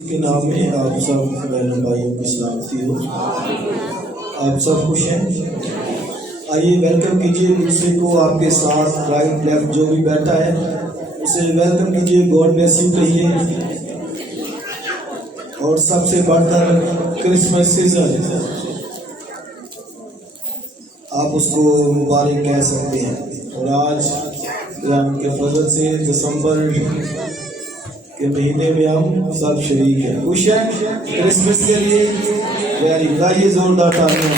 کے نام میں آپ سب بہنوں بھائیوں کی سلامتی ہو۔ آپ سب خوش ہیں؟ آئیے ویلکم کیجیے دوسرے کو، آپ کے ساتھ رائٹ لیفٹ جو بھی بیٹھا ہے اسے ویلکم کیجیے، گاڈ بلیس یو کہیے۔ اور سب سے بڑھ کر کرسمس سیزن آپ اس کو مبارک کہہ سکتے ہیں۔ اور آج رام کے فضل سے دسمبر کے مہینے میں ہم سب شریک ہیں، خوش ہیں کرسمس کے لیے۔ ویری گائیے زوردار تالیاں۔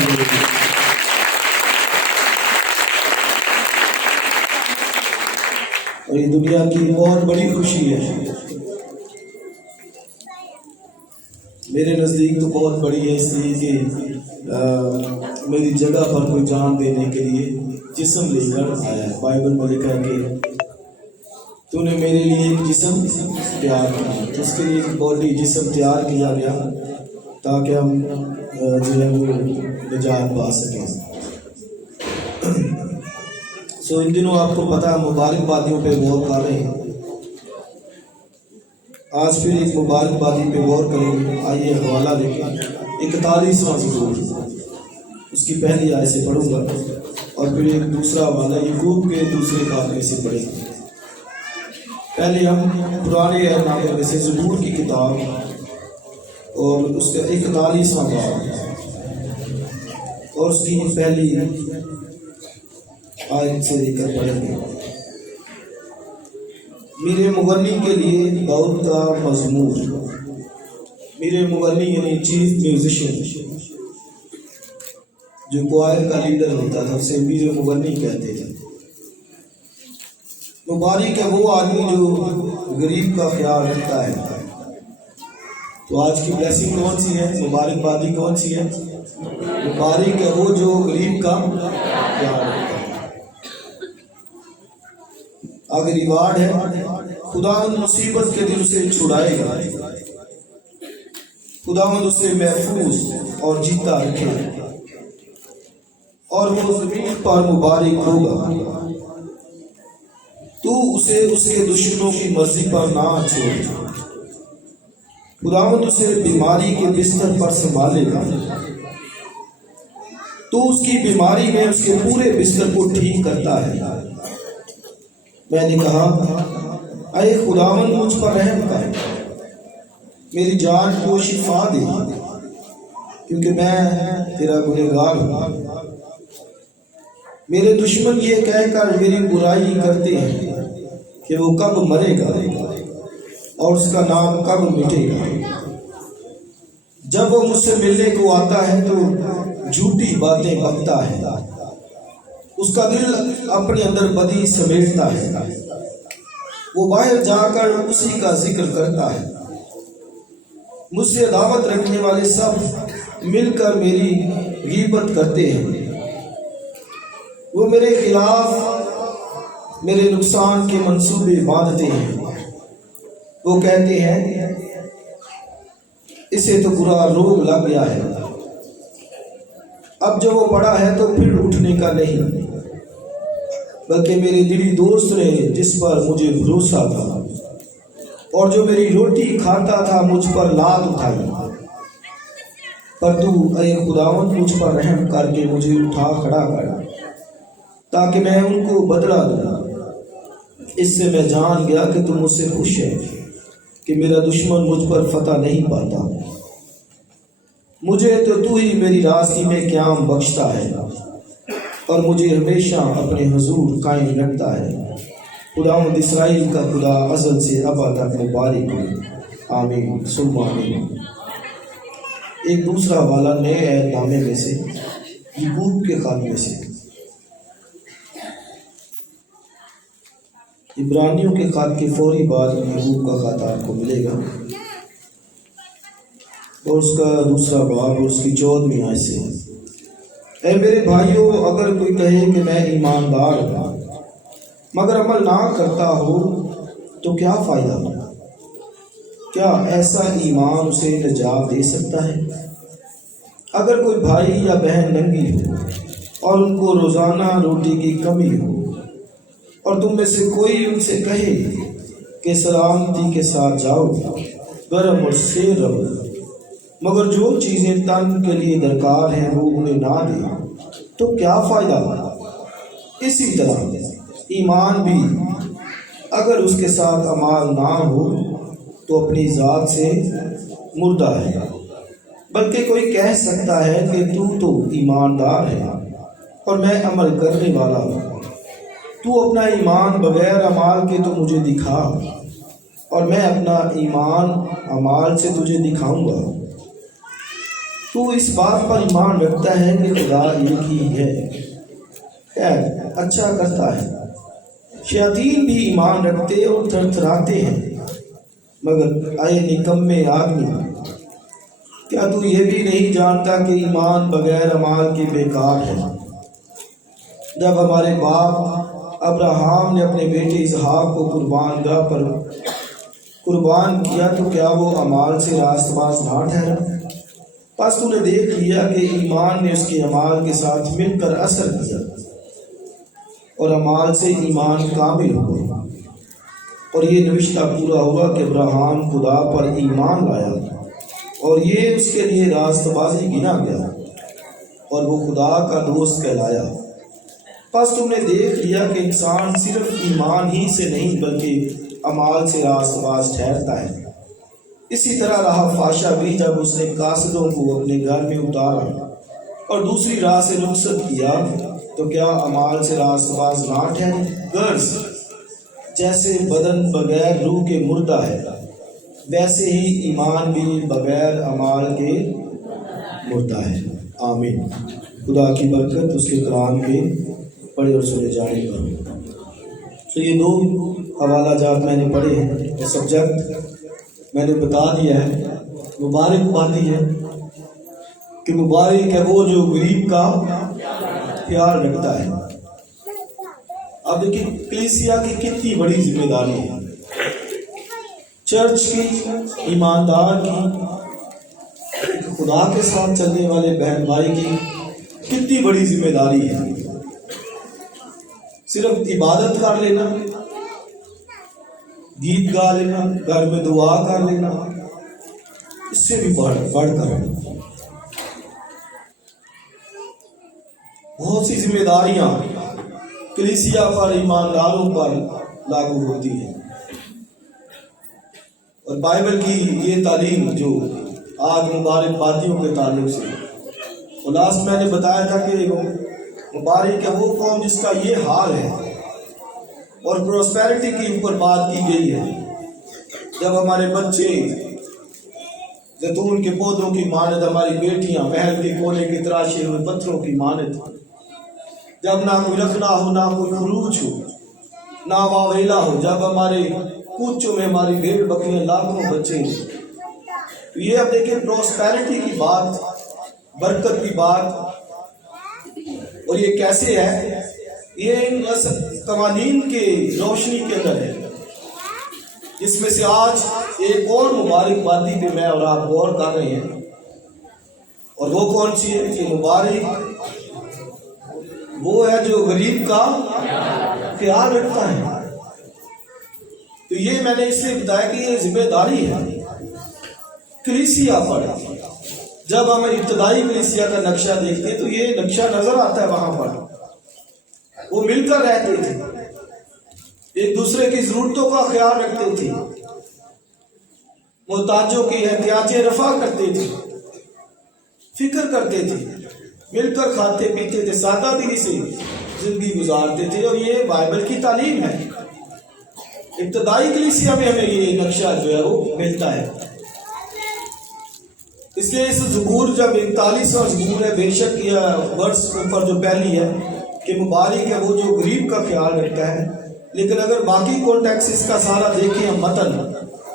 اور یہ دنیا کی بہت بڑی خوشی ہے، میرے نزدیک تو بہت بڑی ہے، اس لیے کہ میری جگہ پر کوئی جان دینے کے لیے جسم لے کر آیا ہے۔ بائبل میں لکھا ہے کہ تو نے میرے لیے ایک جسم تیار کیا، تو اس کے لیے ایک باڈی جسم تیار کیا گیا تاکہ ہم جو ہے وہ نجات پا سکیں۔ سو ان دنوں آپ کو پتہ ہے مبارک بادیوں پہ غور کر رہے ہیں، آج پھر ایک مبارک بادی پہ غور کریں گے۔ آئیے حوالہ دیکھیں 41واں زبور، اس کی پہلی آیت سے پڑھوں گا اور پھر ایک دوسرا حوالہ یعقوب کے دوسرے خاتمے سے پڑھیں گے۔ پہلے ہم پرانے نامے میں سے زبور کی کتاب اور اس کا 41واں باب اور اس کی پہلی آیت سے لے کر پڑھیں گے۔ میرے مغنی کے لیے داؤد کا مزمور، میرے مغنی یعنی چیف میوزیشین جو کوائر کا لیڈر ہوتا تھا اسے میرے مغنی کہتے تھے۔ مبارک ہے وہ آدمی جو غریب کا خیال رکھتا ہے۔ تو آج کی بلیسنگ کون سی ہے؟ مبارک بادی کون سی ہے؟ مبارک ہے وہ جو غریب کا خیال رکھتا ہے۔ اگر ریوارڈ ہے خداوند مصیبت کے دن اسے چھڑائے گا، خداوند اسے محفوظ اور جیتا رکھے گا اور وہ زمین پر مبارک ہوگا۔ تو اسے اس کے دشمنوں کی مرضی پر نہ چھوڑ، خداوند اسے بیماری کے بستر پر سنبھالے گا، تو اس کی بیماری میں اس کے پورے بستر کو ٹھیک کرتا ہے۔ میں نے کہا اے خداوند مجھ پر رحم کر، میری جان کو شفا دے، کیونکہ میں تیرا گنہگار ہوں۔ میرے دشمن یہ کہہ کر میری برائی کرتے ہیں کہ وہ کب مرے گا اور اس کا نام کب مٹے گا۔ جب وہ مجھ سے ملنے کو آتا ہے تو جھوٹی باتیں بکتا ہے، اس کا دل اپنے اندر بدی سمیٹتا ہے، وہ باہر جا کر اسی کا ذکر کرتا ہے۔ مجھ سے عداوت رکھنے والے سب مل کر میری غیبت کرتے ہیں، وہ میرے خلاف میرے نقصان کے منصوبے باندھتے ہیں۔ وہ کہتے ہیں اسے تو برا روگ لگ گیا ہے، اب جب وہ پڑا ہے تو پھر اٹھنے کا نہیں، بلکہ میرے دلی دوست نے جس پر مجھے بھروسہ تھا اور جو میری روٹی کھاتا تھا مجھ پر لات اٹھائی۔ پر تو اے خداوند مجھ پر رحم کر کے مجھے اٹھا کھڑا کر، تاکہ میں ان کو بدلہ دوں۔ اس سے میں جان گیا کہ تم مجھ سے خوش ہے، کہ میرا دشمن مجھ پر فتح نہیں پاتا۔ مجھے تو ہی میری راستی میں قیام بخشتا ہے اور مجھے ہمیشہ اپنے حضور قائم رکھتا ہے۔ خداوند اسرائیل کا خدا ازل سے ابد تک مبارک ہو، آمین ثم آمین۔ ایک دوسرا حوالہ نئے عہد نامے میں سے یعقوب کے خاتمے سے، عبرانیوں کے خط کے فوری بعد یعقوب کا خط آپ کو ملے گا اور اس کا دوسرا باب اور اس کی 14ویں آیت سے۔ اے میرے بھائیوں، اگر کوئی کہے کہ میں ایماندار ہوں مگر عمل نہ کرتا ہو تو کیا فائدہ؟ کیا ایسا ایمان اسے نجات دے سکتا ہے؟ اگر کوئی بھائی یا بہن ننگی ہو اور ان کو روزانہ روٹی کی کمی ہو اور تم میں سے کوئی ان سے کہے کہ سلامتی کے ساتھ جاؤ گرم اور سیر رہو، مگر جو چیزیں تن کے لیے درکار ہیں وہ انہیں نہ دے تو کیا فائدہ؟ اسی طرح ایمان بھی اگر اس کے ساتھ اعمال نہ ہو تو اپنی ذات سے مردہ ہے، بلکہ کوئی کہہ سکتا ہے کہ تو ایماندار ہے اور میں عمل کرنے والا ہوں۔ تو اپنا ایمان بغیر اعمال کے تو مجھے دکھا، اور میں اپنا ایمان اعمال سے تجھے دکھاؤں گا۔ تو اس بات پر ایمان رکھتا ہے کہ خدا ایک ہی ہے، خیر اچھا کرتا ہے۔ شیاطین بھی ایمان رکھتے اور تھر تھراتے ہیں، مگر اے نکمے آدمی، کیا تو یہ بھی نہیں جانتا کہ ایمان بغیر اعمال کے بیکار ہے؟ جب ہمارے باپ ابراہام نے اپنے بیٹے اسحاق کو قربان گاہ پر قربان کیا تو کیا وہ اعمال سے راست باز نہ ٹھہرا؟ پس تو نے دیکھ لیا کہ ایمان نے اس کے اعمال کے ساتھ مل کر اثر کیا، اور اعمال سے ایمان کامل ہوا، اور یہ نوشتہ پورا ہوا کہ ابراہام خدا پر ایمان لایا اور یہ اس کے لیے راست بازی گنا گیا، اور وہ خدا کا دوست کہلایا۔ پس تم نے دیکھ لیا کہ انسان صرف ایمان ہی سے نہیں بلکہ اعمال سے راست باز ٹھہرتا ہے۔ اسی طرح راہ فاشا بھی جب اس نے قاصدوں کو اپنے گھر میں اتارا اور دوسری راہ سے رخصت کیا تو کیا اعمال سے راست باز نہ ٹھہرے؟ غرض جیسے بدن بغیر روح کے مردہ ہے، ویسے ہی ایمان بھی بغیر اعمال کے مردہ ہے۔ آمین۔ خدا کی برکت اس کے کلام کے پڑھے اور سنے جانے پر۔ تو یہ دو حوالہ جات میں نے پڑھے ہیں، سبجیکٹ میں نے بتا دیا ہے۔ مبارک باتیں ہے کہ مبارک ہے وہ جو غریب کا خیال رکھتا ہے۔ اب دیکھیں کلیسیا کی کتنی بڑی ذمہ داری ہے، چرچ کی، ایماندار کی، خدا کے ساتھ چلنے والے بہن بھائی کی کتنی بڑی ذمہ داری ہے۔ صرف عبادت کر لینا، گیت گا لینا، گھر میں دعا کر لینا، اس سے بھی بڑھ کر بہت سی ذمہ داریاں کلیسیا پر، ایمانداروں پر لاگو ہوتی ہیں۔ اور بائبل کی یہ تعلیم جو آج مبارک بادیوں کے تعلق سے، اور لاسٹ میں نے بتایا تھا کہ مبارک ہے وہ قوم جس کا یہ حال ہے، اور پروسپیرٹی کے اوپر بات کی گئی ہے۔ جب ہمارے بچے زیتون کے پودوں کی مانند، ہماری بیٹیاں محل کے کونے کے تراشے ہوئے پتھروں کی مانند، جب نہ کوئی رکھنا ہو، نہ کوئی خروج ہو، نہ واویلا ہو، جب ہمارے کوچوں میں ہماری بھیڑ بکریاں لاکھوں بچے، تو یہ اب دیکھیں پروسپیرٹی کی بات، برکت کی بات، اور یہ کیسے ہے؟ یہ ان قوانین کے روشنی کے اندر ہے، جس میں سے آج ایک اور مبارک بادی پہ میں اور آپ غور کر رہے ہیں، اور وہ کون سی ہے؟ کہ مبارک وہ ہے جو غریب کا خیال رکھتا ہے۔ تو یہ میں نے اس لیے بتایا کہ یہ ذمہ داری ہے کلیسیا پر۔ جب ہم ابتدائی کلیسیا کا نقشہ دیکھتے ہیں تو یہ نقشہ نظر آتا ہے، وہاں پر وہ مل کر رہتے تھے، ایک دوسرے کی ضرورتوں کا خیال رکھتے تھے، محتاجوں کی احتیاجیں رفع کرتے تھے، فکر کرتے تھے، مل کر کھاتے پیتے تھے، سادہ دلی سے زندگی گزارتے تھے، اور یہ بائبل کی تعلیم ہے۔ ابتدائی کلیسیا میں ہمیں یہ نقشہ جو ہے وہ ملتا ہے۔ اس لیے اس زبور جب 41واں زبور ہے، بے شک یہ ورس اوپر جو پہلی ہے کہ مبارک ہے وہ جو غریب کا خیال رکھتا ہے، لیکن اگر باقی کانٹیکس اس کا سارا دیکھیں ہم متن،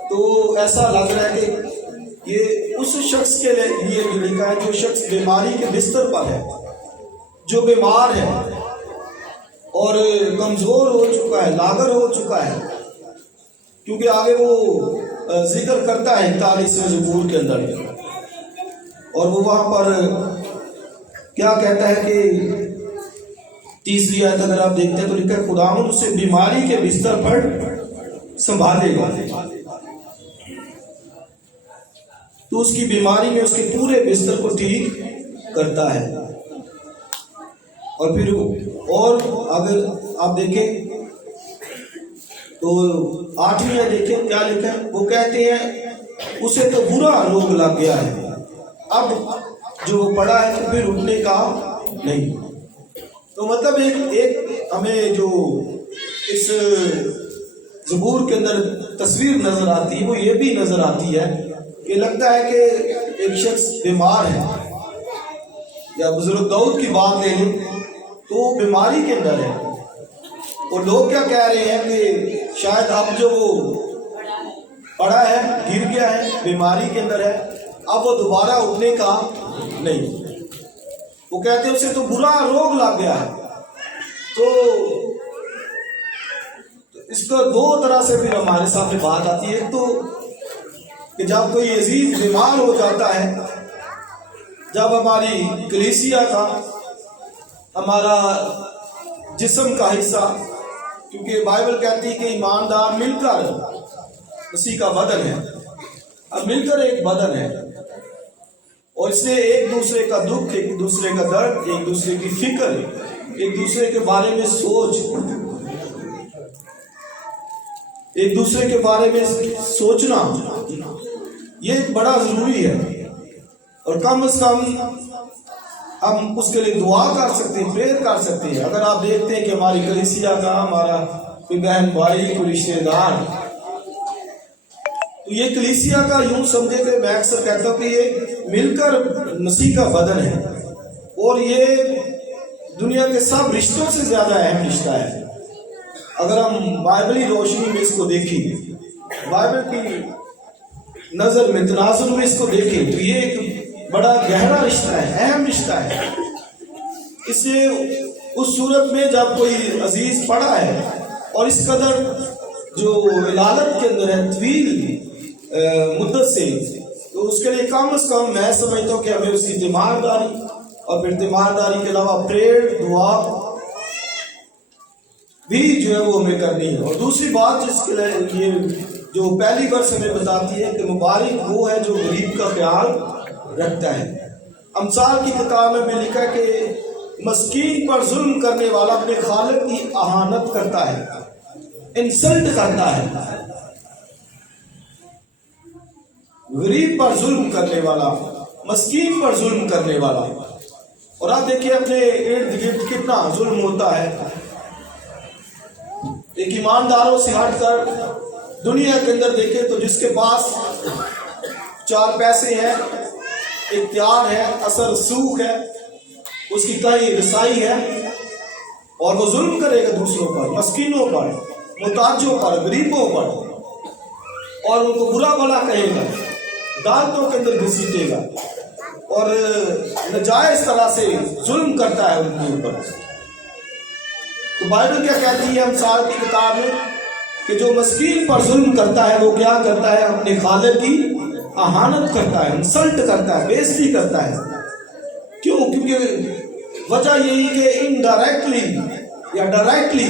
تو ایسا لگ رہا ہے کہ یہ اس شخص کے لیے بھی لکھا ہے جو شخص بیماری کے بستر پر ہے، جو بیمار ہے اور کمزور ہو چکا ہے، لاغر ہو چکا ہے، کیونکہ آگے وہ ذکر کرتا ہے 41ویں زبور کے اندر، اور وہ وہاں پر کیا کہتا ہے کہ 30ویں آیت اگر آپ دیکھتے ہیں تو لکھا ہے خداوند اسے بیماری کے بستر پر سنبھالے گا۔ تو اس کی بیماری میں اس کے پورے بستر کو ٹھیک کرتا ہے. اور پھر اور اگر آپ دیکھیں تو 8ویں دیکھیں کیا لکھا ہے. وہ کہتے ہیں اسے تو برا روگ لگ گیا ہے، اب جو وہ پڑا ہے تو پھر اٹھنے کا نہیں. تو مطلب ایک ہمیں جو اس زبور کے اندر تصویر نظر آتی ہے وہ یہ بھی نظر آتی ہے کہ لگتا ہے کہ ایک شخص بیمار ہے، یا بزرگ داؤد کی بات لے لیں تو وہ بیماری کے اندر ہے، اور لوگ کیا کہہ رہے ہیں کہ شاید اب جو وہ پڑا ہے، گر گیا ہے، بیماری کے اندر ہے، اب وہ دوبارہ اٹھنے کا نہیں. وہ کہتے ہیں اسے تو برا روگ لگ گیا ہے. تو اس کو دو طرح سے پھر ہمارے سامنے بات آتی ہے. تو کہ جب کوئی عزیز بیمار ہو جاتا ہے، جب ہماری کلیسیا کا، ہمارا جسم کا حصہ، کیونکہ بائبل کہتی ہے کہ ایماندار مل کر مسیح کا بدن ہے، اب مل کر ایک بدن ہے، اور اس نے ایک دوسرے کا دکھ، ایک دوسرے کا درد، ایک دوسرے کی فکر، ایک دوسرے کے بارے میں سوچ، ایک دوسرے کے بارے میں سوچنا، یہ بڑا ضروری ہے. اور کم از کم ہم اس کے لیے دعا کر سکتے ہیں، پریئر کر سکتے ہیں. اگر آپ دیکھتے ہیں کہ ہماری کلیسیا کا، ہمارا کوئی بہن بھائی، کوئی رشتے دار، تو یہ کلیسیا کا یوں سمجھے کہ میں اکثر کہتا ہوں کہ یہ مل کر مسیح کا بدن ہے، اور یہ دنیا کے سب رشتوں سے زیادہ اہم رشتہ ہے. اگر ہم بائبلی روشنی میں اس کو دیکھیں، بائبل کی نظر میں، تناظر میں اس کو دیکھیں، تو یہ ایک بڑا گہرا رشتہ ہے، اہم رشتہ ہے. اس سے اس صورت میں جب کوئی عزیز پڑا ہے اور اس قدر جو علالت کے اندر ہے، طویل مدت سے، تو اس کے لیے کم از کم میں سمجھتا ہوں کہ ہمیں اس کی تیمارداری، اور پھر تیمارداری کے علاوہ پریئر، دعا بھی جو ہے وہ ہمیں کرنی ہے. اور دوسری بات جس کے لیے یہ جو پہلی برس ہمیں بتاتی ہے کہ مبارک وہ ہے جو غریب کا خیال رکھتا ہے. امثال کی کتاب میں لکھا ہے کہ مسکین پر ظلم کرنے والا اپنے خالق کی اہانت کرتا ہے، انسلٹ کرتا ہے. غریب پر ظلم کرنے والا، مسکین پر ظلم کرنے والا. اور آپ دیکھیں اپنے ارد گرد کتنا ظلم ہوتا ہے. ایک ایمانداروں سے ہٹ کر دنیا کے اندر دیکھیں تو جس کے پاس 4 پیسے ہیں، اختیار ہے، اثر سوخ ہے، اس کی کئی رسائی ہے، اور وہ ظلم کرے گا دوسروں پر، مسکینوں پر، محتاجوں پر، غریبوں پر، اور ان کو برا بھلا کہے گا، عدالتوں کے اندر گھسیٹے گا، اور ناجائز طرح سے ظلم کرتا ہے ان کے اوپر. تو بائبل کیا کہتی ہے امثال کی کتاب میں کہ جو مسکین پر ظلم کرتا ہے وہ کیا کرتا ہے؟ اپنے خالق کی اہانت کرتا ہے، انسلٹ کرتا ہے، بے عزتی کرتا ہے. کیوں؟ کیونکہ وجہ یہی کہ انڈائریکٹلی یا ڈائریکٹلی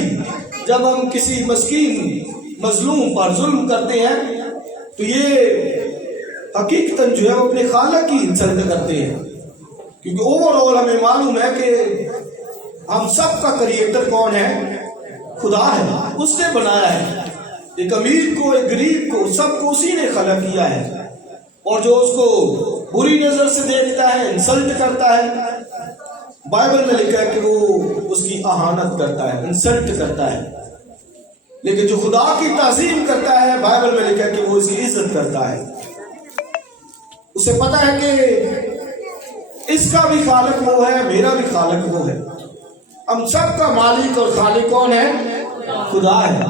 جب ہم کسی مسکین مظلوم پر ظلم کرتے ہیں تو یہ حقیقتاً جو ہے وہ اپنے خالق کی انسلٹ کرتے ہیں. کیونکہ اوور آل ہمیں معلوم ہے کہ ہم سب کا کریٹر کون ہے؟ خدا ہے. اس نے بنایا ہے ایک امیر کو، ایک غریب کو، سب کو اسی نے خلق کیا ہے. اور جو اس کو بری نظر سے دیکھتا ہے، انسلٹ کرتا ہے، بائبل میں لکھا ہے کہ وہ اس کی اہانت کرتا ہے، انسلٹ کرتا ہے. لیکن جو خدا کی تعظیم کرتا ہے، بائبل میں لکھا ہے کہ وہ اس کی عزت کرتا ہے. اسے پتا ہے کہ اس کا بھی خالق وہ ہے، میرا بھی خالق وہ ہے. ہم سب کا مالک اور خالق کون ہے؟ خدا ہے.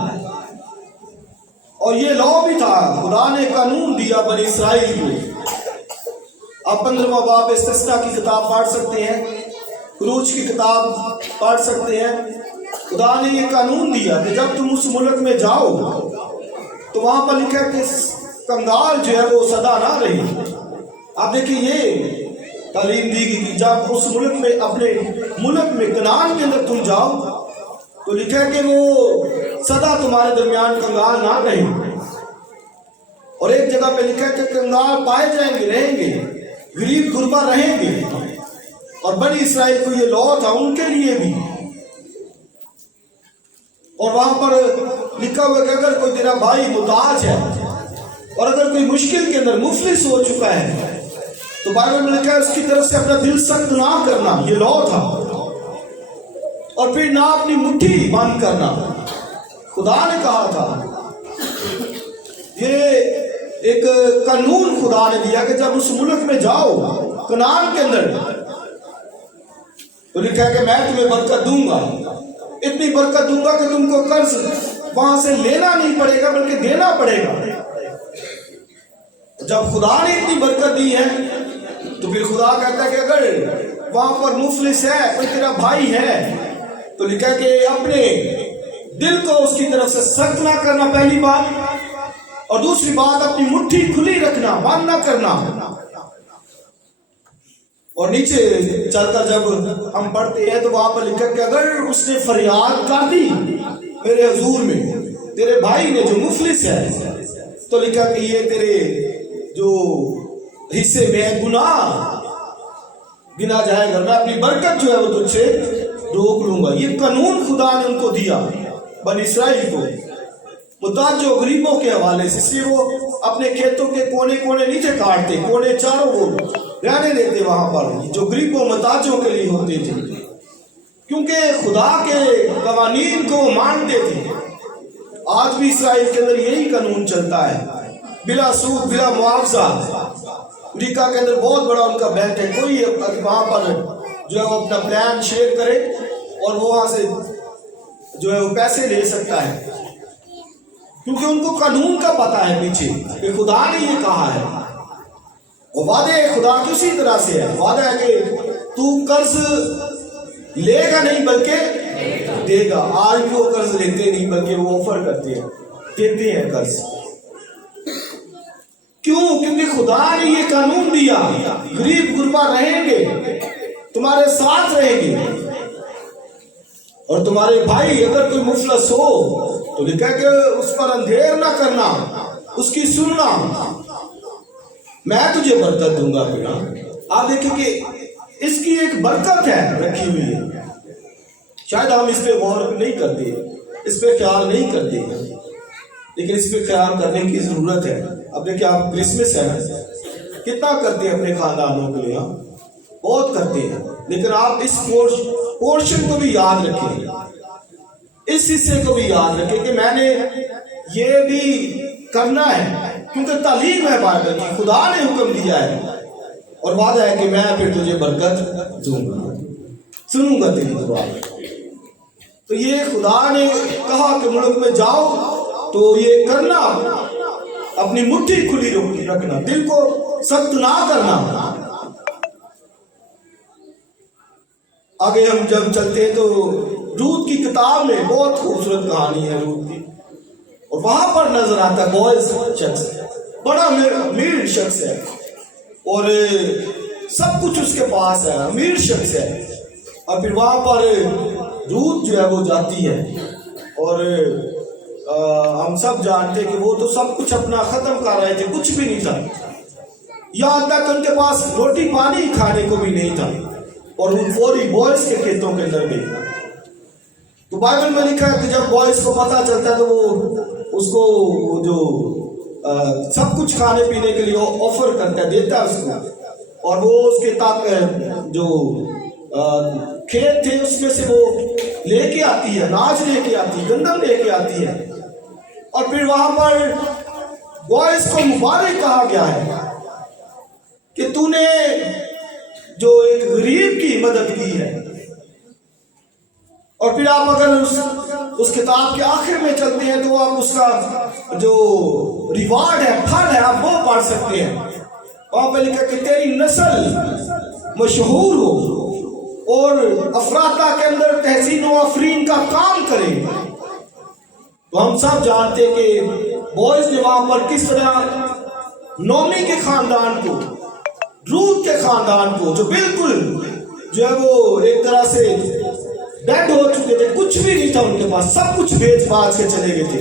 اور یہ لا بھی تھا، خدا نے قانون دیا بنی اسرائیل کو. آپ 15واں باب استثنا کی کتاب پڑھ سکتے ہیں، خروج کی کتاب پڑھ سکتے ہیں. خدا نے یہ قانون دیا کہ جب تم اس ملک میں جاؤ تو وہاں پر لکھا ہے کہ کنگال جو ہے وہ سدا نہ رہی. آپ دیکھیں یہ تعلیم دی گئی کہ جب اس ملک میں، اپنے ملک میں، کنعان کے اندر تم جاؤ تو لکھا ہے کہ وہ سدا تمہارے درمیان کنگال نہ رہے. اور ایک جگہ پہ لکھا ہے کہ کنگال پائے جائیں گے، رہیں گے، غریب غربا رہیں گے. اور بنی اسرائیل کو یہ لا تھا ان کے لیے بھی. اور وہاں پر لکھا ہوا کہ اگر کوئی تیرا بھائی محتاج ہے اور اگر کوئی مشکل کے اندر مفلس ہو چکا ہے تو بائبل میں لکھا ہے اس کی طرف سے اپنا دل سخت نہ کرنا. یہ لا تھا. اور پھر نہ اپنی مٹھی بند کرنا. خدا نے کہا تھا، یہ ایک قانون خدا نے دیا کہ جب اس ملک میں جاؤ کنعان کے اندر تو لکھا ہے کہ میں تمہیں برکت دوں گا، اتنی برکت دوں گا کہ تم کو قرض وہاں سے لینا نہیں پڑے گا بلکہ دینا پڑے گا. جب خدا نے اتنی برکت دی ہے تو پھر خدا کہتا ہے کہ اگر وہاں پر مفلس ہے، کوئی تیرا بھائی ہے، تو لکھا ہے کہ اپنے دل کو اس کی طرف سے سخت نہ کرنا، پہلی بات. اور دوسری بات اپنی مٹھی کھلی رکھنا، بند نہ کرنا. اور نیچے چل کر جب ہم پڑھتے ہیں تو وہاں پر لکھا کہ اگر اس نے فریاد کر دی میرے حضور میں، تیرے بھائی نے جو مفلس ہے، تو لکھا کہ یہ تیرے جو حصے میں ہے گناہ گنا جائے گا، میں اپنی برکت جو ہے وہ تجھ سے روک لوں گا. یہ قانون خدا نے ان کو دیا بنی اسرائیل کو محتاج و غریبوں کے حوالے سے. اس لیے وہ اپنے کھیتوں کے کونے کونے نہیں تھے کاٹتے، کونے چاروں وہ رہنے دیتے وہاں پر جو غریبوں محتاجوں کے لیے ہوتے تھے، کیونکہ خدا کے قوانین کو مانتے تھے. آج بھی اسرائیل کے اندر یہی قانون چلتا ہے، بلا سود بلا معاوضہ. امریکہ کے اندر بہت بڑا ان کا بینک ہے، کوئی وہاں پر جو ہے وہ اپنا پلان شیئر کرے اور وہ وہاں سے جو ہے وہ پیسے لے سکتا ہے، کیونکہ ان کو قانون کا پتہ ہے پیچھے کہ خدا نے یہ کہا ہے. اور وعدے خدا کی اسی طرح سے ہے. وعدہ ہے کہ تو قرض لے گا نہیں بلکہ دے گا. آج بھی وہ قرض لیتے نہیں بلکہ وہ آفر کرتے ہیں، دیتے ہیں قرض. کیوں؟ کیونکہ خدا نے یہ قانون دیا، غریب غربا رہیں گے، تمہارے ساتھ رہیں گے. اور تمہارے بھائی اگر کوئی مفلس ہو تو لکھا کہ اس پر اندھیر نہ کرنا، اس کی سننا، میں تجھے برکت دوں گا. پھر آپ دیکھیں کہ اس کی ایک برکت ہے رکھی ہوئی ہے. شاید ہم اس پہ غور نہیں کرتے، اس پہ خیال نہیں کرتے، لیکن اس پہ خیال کرنے کی ضرورت ہے. اب دیکھیں آپ کرسمس ہے نا، کتنا کرتے ہیں اپنے خاندانوں کے لیے، بہت کرتے ہیں. لیکن آپ اس پورشن کو بھی یاد رکھیں، اس حصے کو بھی یاد رکھیں کہ میں نے یہ بھی کرنا ہے، کیونکہ تعلیم ہے بائبل کی، خدا نے حکم دیا ہے اور وعدہ ہے کہ میں پھر تجھے برکت دوں گا، سنوں گا تیری دعا. تو یہ خدا نے کہا کہ ملک میں جاؤ تو یہ کرنا، اپنی مٹھی کھلی رکھنا، دل کو سخت نہ کرنا. آگے ہم جب چلتے ہیں تو روت کی کتاب میں بہت خوبصورت کہانی ہے روت کی، اور وہاں پر نظر آتا ہے بوئز شخص، بڑا امیر شخص ہے اور سب کچھ اس کے پاس ہے، امیر شخص ہے. اور پھر وہاں پر روت جو ہے وہ جاتی ہے اور ہم سب جانتے ہیں کہ وہ تو سب کچھ اپنا ختم کر رہے تھے، کچھ بھی نہیں تھا، یہاں تک ان کے پاس روٹی پانی کھانے کو بھی نہیں تھا. اور وہ فوری بوئز کے کھیتوں کے اندر گئی. تو بائبل میں لکھا ہے کہ جب بوئز کو پتہ چلتا ہے تو وہ اس کو جو سب کچھ کھانے پینے کے لیے آفر کرتا ہے، دیتا ہے اس کو، اور وہ اس کے جو کھیت تھے اس میں سے وہ لے کے آتی ہے، اناج لے کے آتی ہے، گندم لے کے آتی ہے. اور پھر وہاں پر بوئز کو مبارک کہا گیا ہے کہ تو نے جو ایک غریب کی مدد کی ہے. اور پھر آپ اگر اس کتاب کے آخر میں چلتے ہیں تو آپ اس کا جو ریوارڈ ہے، پھل ہے، آپ وہ پڑھ سکتے ہیں. وہاں پہ لکھا کہ تیری نسل مشہور ہو اور افراطہ کے اندر تحسین و افرین کا کام کرے. تو ہم سب جانتے ہیں کہ بوئز نے وہاں پر کس طرح نومی کے خاندان کو، روت کے خاندان کو، جو بالکل جو ہے وہ ایک طرح سے ڈیڈ ہو چکے تھے، کچھ بھی نہیں تھا ان کے پاس، سب کچھ بیچ باچ کے چلے گئے تھے،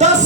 10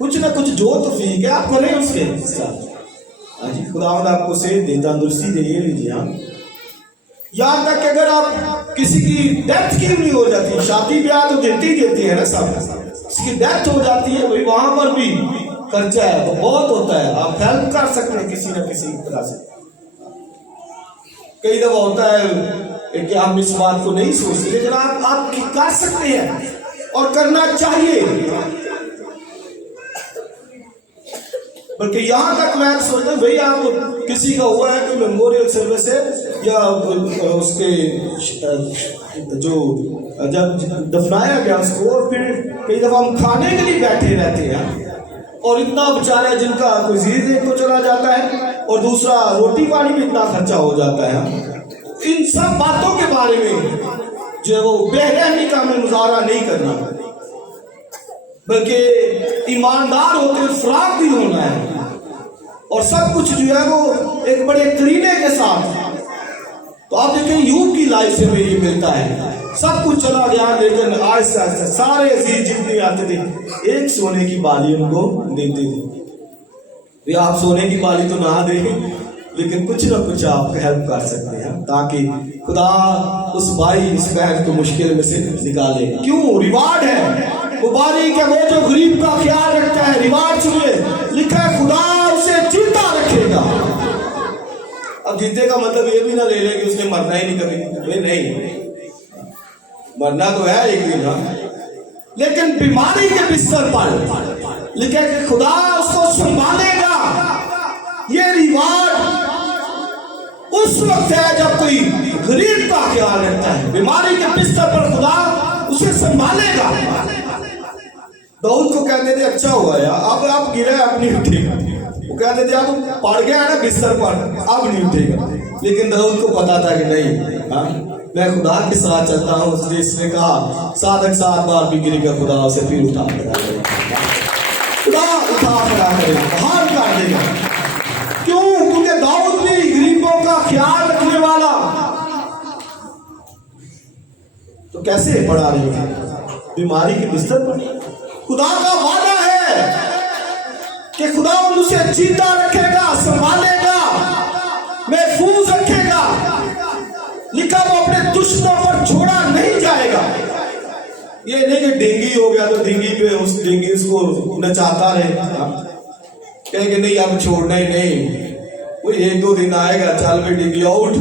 کچھ نہ کچھ جو توفیق ہے آپ کریں اس کے ساتھ. ہاں جی خداوند آپ کو صحت دے, تندرستی دے, یہ لیجیے. ہاں یہاں تک کہ اگر آپ کسی کی ڈیتھ کیوں نہیں ہو جاتی, شادی بیاہ تو دیتی ہیں نا سب, کسی کی ڈیتھ ہو جاتی ہے بھائی وہاں پر بھی خرچہ ہے, وہ بہت ہوتا ہے, آپ ہیلپ کر سکتے ہیں کسی نہ کسی طرح سے. کئی دفعہ ہوتا ہے کہ ہم اس بات کو نہیں سوچتے, لیکن آپ کر سکتے ہیں اور کرنا چاہیے. بلکہ یہاں تک میں سوچتا ہوں بھائی آپ کسی کا ہوا ہے کوئی میموریل سروس ہے یا اس کے جو جب دفنایا گیا اس کو, اور پھر کئی دفعہ ہم کھانے کے لیے بیٹھے رہتے ہیں اور اتنا بیچارے جن کا کوئی زیر ایک تو چلا جاتا ہے اور دوسرا روٹی پانی بھی اتنا خرچہ ہو جاتا ہے. ان سب باتوں کے بارے میں جو ہے وہ بے رحمی کا ہمیں مظاہرہ نہیں کرنا, بلکہ ایماندار ہوتے فراق بھی ہونا ہے, اور سب کچھ جو ہے وہ ایک بڑے قرینے کے ساتھ. تو آپ دیکھیں یوب کی لائف سے بھی یہ ملتا ہے, سب کچھ چلا گیا لیکن آہستہ آہستہ سارے عزیز جتنے آتے تھے ایک سونے کی بالی ان کو دیتے تھے. آپ سونے کی بالی تو نہ دیں لیکن کچھ نہ کچھ آپ ہیلپ کر سکتے ہیں تاکہ خدا اس بھائی اس بہن کو مشکل میں سے نکالے. کیوں ریوارڈ ہے, مبارک ہے وہ جو غریب کا خیال رکھتا ہے. ریوارڈ سنیے, لکھا ہے خدا اسے زندہ رکھے گا. اب جیتے کا مطلب یہ بھی نہ لے لے کہ اس نے مرنا ہی نہیں کبھی, نہیں مرنا تو ہے ایک دن, لیکن بیماری کے بستر پر لکھا کہ خدا اس کو سنبھالے گا. یہ ریوارڈ اس وقت ہے جب کوئی غریب کا خیال رکھتا ہے. بیماری کے بستر پر خدا اسے سنبھالے گا. داؤد کو کہتے تھے اچھا ہوا ہے اب آپ گرے اب نہیں اٹھے گا, وہ کہتے تھے اب پڑ گیا نا بستر پر اب نہیں اٹھے گا. لیکن داؤد کو پتا تھا کہ نہیں, میں خدا کے ساتھ چلتا ہوں. اس نے کہا 7 بار بھی گری گا خدا اسے پھر اٹھا کر خدا اٹھا کھڑا کرے گا, بحال کر دے گا. کیوں؟ کیونکہ داؤد بھی غریبوں کا خیال رکھنے والا. تو کیسے پڑا رہی ہے بیماری کے بستر پر. خدا کا وعدہ ہے کہ خدا اسے زندہ رکھے گا, سنبھالے گا, محفوظ رکھے گا. لکھا وہ اپنے دشمنوں پر چھوڑا نہیں جائے گا. یہ نہیں کہ ڈینگی ہو گیا تو ڈینگی پہ اس ڈینگی اس کو نچاتا رہے, کہیں کہ نہیں اب چھوڑنا ہی نہیں, کوئی 1-2 دن آئے گا چل میں ڈینگی آؤٹ.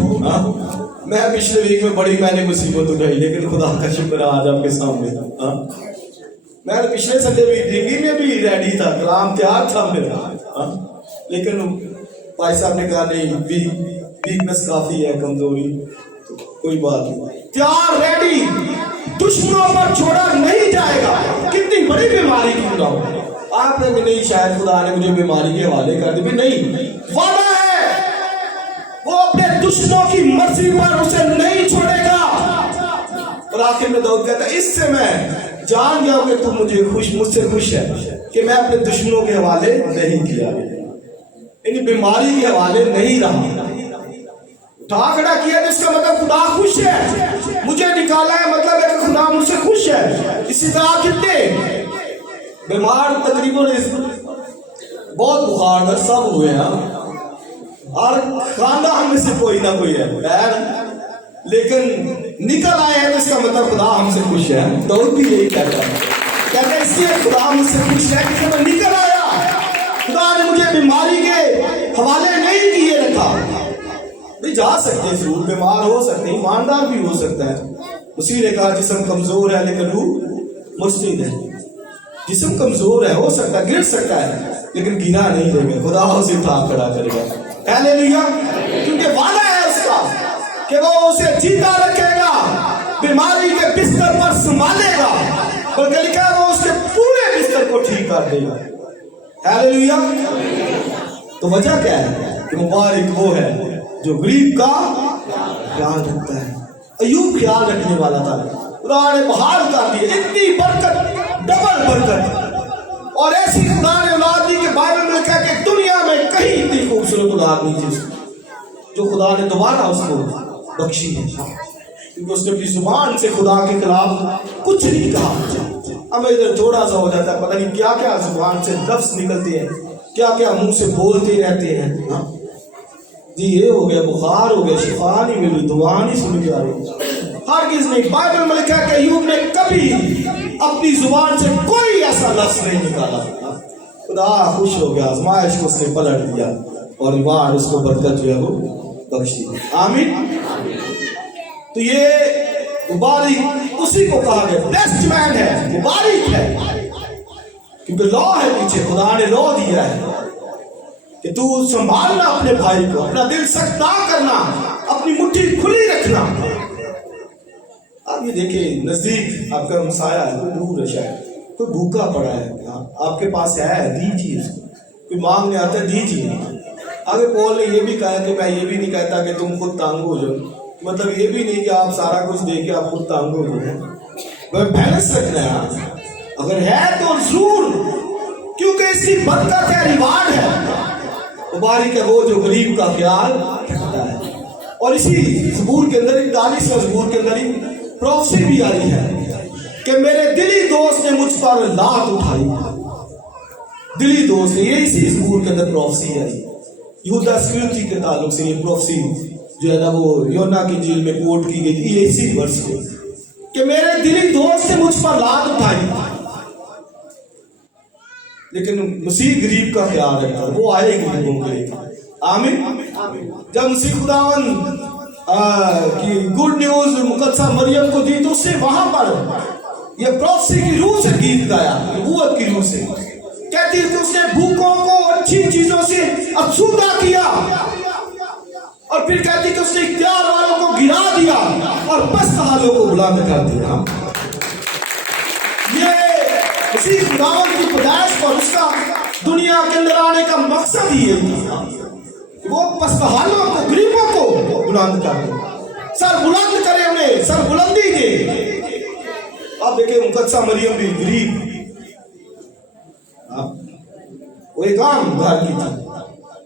میں پچھلے ویک میں نے مصیبت اٹھائی لیکن خدا کا شکر آج آپ کے سامنے. میں پچھلے سنڈے بھی ڈینگی میں بھی ریڈی تھا, کلام تیار تھا میرا, لیکن بھائی صاحب نے کہا نہیں ویکنس کافی ہے, کمزوری, کوئی بات نہیں, تیار ریڈی. دشمنوں پر چھوڑا نہیں جائے گا. کتنی بڑی بیماری کیوں نہ ہو, آپ نے بھی نہیں شاید خدا نے مجھے بیماری کے حوالے کر دی, نہیں, وعدہ ہے وہ اپنے دشمنوں کی مرضی پر اسے نہیں چھوڑے گا. اور آخر میں داؤد کہتا ہے اس سے میں جان گیا کہ تم مجھ سے خوش ہے کہ میں اپنے دشمنوں کے حوالے نہیں کیا, یعنی بیماری کے حوالے نہیں رہا. اٹھا کھڑا کیا جس کا مطلب خدا خوش ہے, مجھے نکالا ہے مطلب ہے کہ خدا مجھ سے خوش ہے. اسی طرح کتنے بیمار تقریباً بہت بخار تھا سب ہوئے ہیں, اور خاندان میں سے کوئی نہ کوئی ہے, لیکن نکل آئے ہیں تو اس کا مطلب خدا ہم سے خوش ہے. داؤد بھی یہی کہتا ہے, کہتا ہے اس لیے خدا مجھ سے خوش ہے کہ میں نکل آیا, خدا نے مجھے بیماری کے حوالے نہیں کیے رکھا. نہیں جا سکتے, ضرور بیمار ہو سکتے, ایماندار بھی ہو سکتا ہے. اسی نے کہا جسم کمزور ہے لیکن روح مستعد ہے. جسم کمزور ہے, ہو سکتا ہے گر سکتا ہے, لیکن گرا نہیں دے گا, خدا اسے اٹھا کھڑا کرے گا. ہاللیلویا, کیونکہ وعدہ ہے اس کا کہ وہ اسے زندہ رکھے گا, بیماری کے بستر پر سنبھالے گا, بلکہ لکھا ہے وہ اس کے پورے بستر کو ٹھیک کر دے گا. ہاللیلویا. تو وجہ کیا ہے کہ مبارک وہ ہے جو غریب کا خیال رکھتا ہے. ایوب خیال رکھنے والا تھا, خدا نے بحال کر دی اتنی برکت, ڈبل برکت, اور ایسی خدا نے اولاد دی کہ بائبل میں لکھا کہ دنیا میں کہیں اتنی خوبصورت اولاد نہیں تھی جو خدا نے دوبارہ اس کو بخشی ہے, کیونکہ اس نے اپنی زبان سے خدا کے خلاف کچھ نہیں کہا. ہمیں ادھر تھوڑا سا ہو جاتا ہے، پتہ نہیں کیا کیا زبان سے لفظ نکلتے ہیں، کیا کیا منہ سے بولتے رہتے ہیں. جی یہ ہو گیا، بخار ہو گیا، شفا نہیں ملی، دعا نہیں سنی جا رہی. ہرگز نہیں. بائبل میں لکھا ہے کہ ایوب نے کبھی اپنی زبان سے کوئی ایسا لفظ نہیں نکالا. خدا خوش ہو گیا، آزمائش کو اس نے پلٹ دیا اور ایمان اس کو برکت جو ہے وہ بخش دی. آمین. تو یہ مبارک اسی کو کہا گیا، بلیسڈ مین ہے، مبارک ہے، کیونکہ لا ہے پیچھے، خدا نے لا دیا ہے کہ تو سنبھالنا اپنے بھائی کو، اپنا دل سخت نہ کرنا، اپنی مٹھی کھلی رکھنا. آپ یہ دیکھیں نزدیک آپ کا ہمسایہ ہے، کوئی دور ہے، شاید کوئی بھوکا پڑا ہے، آپ کے پاس ہے، دیجیے اس کو. کوئی مانگنے آتا ہے دیجیے. آگے پول نے یہ بھی کہا کہ میں یہ بھی نہیں کہتا کہ تم خود تانگ ہو جاؤ، مطلب یہ بھی نہیں کہ آپ سارا کچھ دے کے آپ خود تانگ ہو جائیں. بیلنس رکھنا ہے، اگر ہے تو ضرور، کیونکہ اس کی برکت ہے، ریوارڈ ہے. مبارک ہے وہ جو غریب کا خیال رکھتا ہے. اور اسی زبور کے اندر 41 زبور کے اندر ہی پروفسی بھی آ رہی ہے کہ میرے دلی دوست نے مجھ پر لات اٹھائی. دلی دوست نے، یہ اسی زبور کے اندر پروفسی آئی. یہودا اسکریوتی کے تعلق سے یہ پروفسی جو ہے نا وہ یونا کی انجیل میں کوٹ کی گئی تھی، یہ اسی ورس کو کہ میرے دلی دوست نے مجھ پر لات اٹھائی. لیکن مسیح غریب کا خیال رکھتا ہے، وہ آئے غریبوں کے لیے. آمین. جب مسیح خداون کی گڈ نیوز مقدسہ مریم کو دی تو اس نے وہاں پر یہ پروفسی کی روح سے گیت گایا، نبوت کی روح سے. کہتی ہے کہ اس نے بھوکوں کو اچھی چیزوں سے افسردہ کیا، اور پھر کہتی کہ اس نے اختیار والوں کو گرا دیا اور پست حالوں کو بلند کر دیا. یہ مسیح خداوند کی پیدائش پر اس کا دنیا کے اندر آنے کا مقصد ہی ہے، وہ پست حالوں کو، غریبوں کو بلند کر دے، سر بلند کرے، انہیں سر بلندی دے. آپ دیکھیں مقدسہ مریم بھی غریب، وہ ایک عام گھر کی تھی،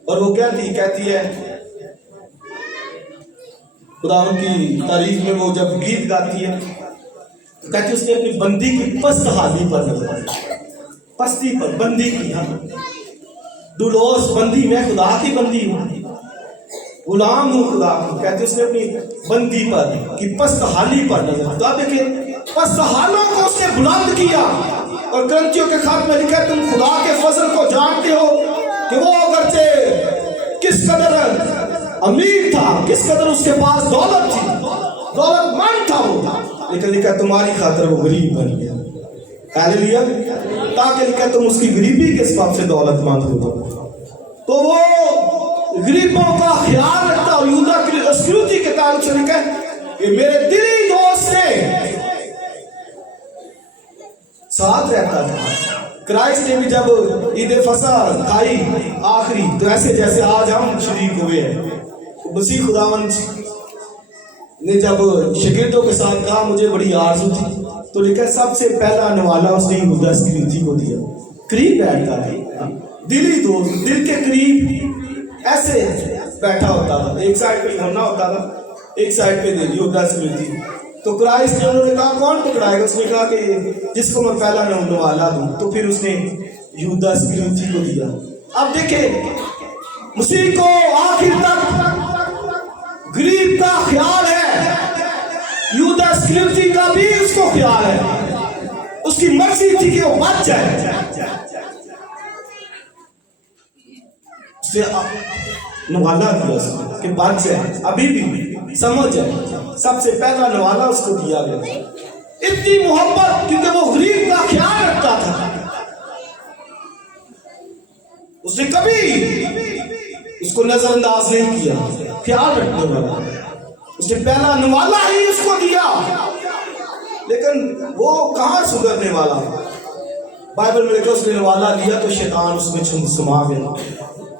اور وہ کہتی ہے خداوند کی تعریف میں، وہ جب گیت گاتی ہے تو کہتی ہے اس نے اپنی بندی کی پست حالی پر نظر، پستی پر، بندی کی. ڈولوس بندی، میں خدا کی بندی ہوں، غلام ہوں خدا کی. کہتے اس نے اپنی بندی پر کی پست حالی پر نظر. تو آپ دیکھیں پست حالوں کو اس نے بلند کیا. اور کرنتھیوں کے خط میں لکھا ہے تم خدا کے فضل کو جانتے ہو کہ وہ اگرچہ کس قدر امیر تھا، کس قدر اس کے پاس دولت تھی، دولت مند تھا وہ، لیکن لکھا تمہاری خاطر وہ غریب بن گیا. ہاللیلویا. تاکہ لکھا تم اس کی غریبی کے سبب سے دولت مند ہو. تو وہ غریبوں کا خیال رکھتا. اور یہودا اسکریوتی کے تعلق سے لکھا ہے کہ میرے دلی دوست نے ساتھ رہتا تھا. کرائسٹ نے بھی جب عید فصح کھائی آخری، تو ایسے جیسے آج ہم شریک ہوئے ہیں، مسیح خداوند نے جب شاگردوں کے ساتھ کہا مجھے بڑی آرزو تھی، تو لکھا سب سے پہلا نوالا اس نے یہودا اسکریوتی کو دیا. قریب بیٹھتا تھا، دلی دوست، دل کے قریب ایسے بیٹھا ہوتا تھا، ایک سائڈ پہ ہونا ہوتا تھا، ایک سائڈ پہ دے دی یہودا اسکریوتی. تو کرائسٹ نے انہوں نے کہا کون پکڑائے گا؟ اس نے کہا کہ جس کو میں پہلا نوالا دوں. تو پھر اس نے یہودا اسکریوتی کو دیا. اب دیکھیں مسیح کو آخر تک غریب کا خیال ہے، یہودا اسکریوتی کا بھی اس کو خیال ہے. اس کی مرضی تھی کہ وہ بچ جائے، اسے نوالا دیا کہ بچ جائے، ابھی بھی سمجھ جائے. سب سے پہلا نوالا اس کو دیا گیا. اتنی محبت، کیونکہ وہ غریب کا خیال رکھتا تھا. اس نے کبھی اس کو نظر انداز نہیں کیا، خیال رکھنے والا. اس نے پہلا نوالا ہی اس کو دیا. لیکن وہ کہاں سدھرنے والا؟ بائبل میں اس نے نوالا لیا تو شیطان اس میں سما گیا.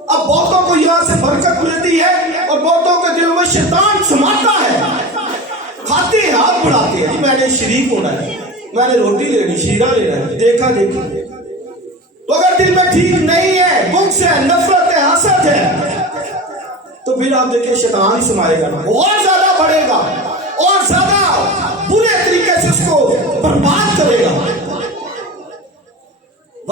اب بہتوں کو یہاں سے برکت ملتی ہے اور بہتوں کے دل میں شیطان سماتا ہے. کھاتے ہیں، ہاتھ بڑھاتے ہیں، میں نے شریک ہونا ہے، میں نے روٹی لینی، شیرہ لینا ہے، دیکھا دیکھی. تو اگر دل میں ٹھیک نہیں ہے، بغض ہے، نفرت ہے، حسد ہے، تو پھر آپ دیکھیں شیطان سمائے گا، اور زیادہ بڑھے گا اور زیادہ برے طریقے سے اس کو برباد کرے گا.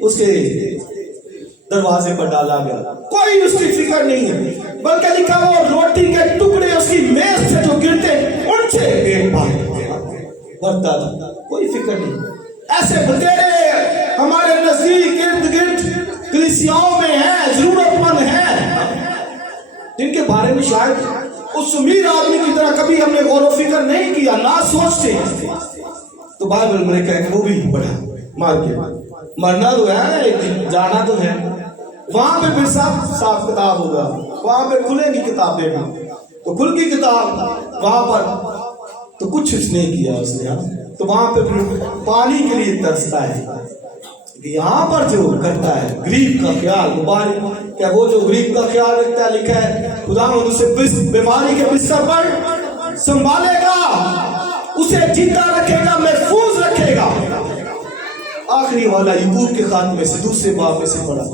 اس کے دروازے پر ڈالا گیا. کوئی اس کی فکر نہیں ہے، بلکہ لکھا وہ روٹی کے ٹکڑے اس کی میز سے جو گرتے ان سے پیٹ بھرتا تھا. کوئی فکر نہیں. ایسے بتیرے ہمارے نزدیک ارد گرد کلیسیاؤں میں ہیں، ضرورت مند ہیں، جن کے بارے میں شاید اس امیر آدمی کی طرح کبھی ہم نے غور و فکر نہیں کیا، نہ سوچتے ہیں. تو بائبل میں کہا کہ وہ بھی پڑھا مار کے مرنا تو ہے، لیکن جانا تو ہے. وہاں پہ پھر صاف کتاب ہوگا، وہاں پہ کھلے گی کتابیں بھی. تو کھل کی کتاب وہاں پر تو کچھ نہیں کیا اس نے. تو وہاں پہ پھر پانی کے لیے ترستا ہے. یہاں پر جو کرتا ہے غریب کا خیال، مبارک کہ وہ جو غریب کا خیال رکھتا ہے، لکھا ہے خدا اسے بیماری کے بستر پر سنبھالے گا، اسے جیتا رکھے گا، محفوظ رکھے گا. آخری والا یعقوب کے خاتمے سے دوسرے باب میں سے پڑھا،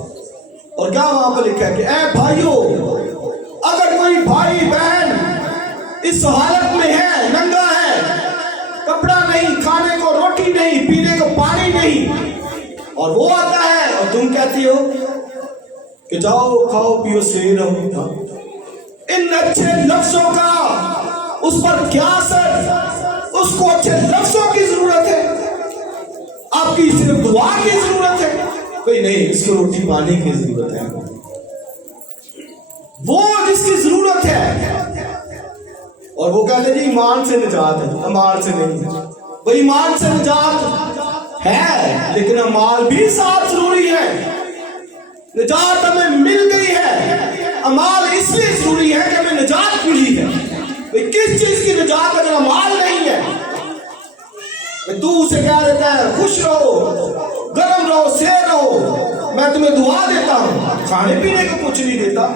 اور کیا وہاں پر لکھا ہے کہ اے بھائیو، اگر کوئی بھائی بہن اس حالت میں ہے، ننگا ہے، کپڑا نہیں، کھانے کو روٹی نہیں، پینے کو پانی نہیں، اور وہ آتا ہے اور تم کہتی ہو کہ جاؤ کھاؤ پیو صحیح رہو، ان اچھے لفظوں کا اس پر کیا اثر؟ اس کو اچھے لفظوں کی ضرورت ہے، آپ کی صرف دعا کی ضرورت ہے. کوئی نہیں، اس کو روٹی پانی کی ضرورت ہے. وہ جس کی ضرورت ہے، اور وہ کہتے ہیں جی ایمان سے نجات ہے، امال سے نہیں. وہ ایمان سے نجات ہے، لیکن امال بھی ساتھ ضروری ہے. نجات ہمیں مل گئی ہے، امال اس لیے ضروری ہے کہ ہمیں نجات ملی ہے. کس چیز کی نجات اگر امال نہیں ہے؟ تو اسے کہہ دیتا ہے خوش رہو، گرم رہو، سیر رہو، میں تمہیں دعا دیتا ہوں، کھانے پینے کو کچھ نہیں دیتا.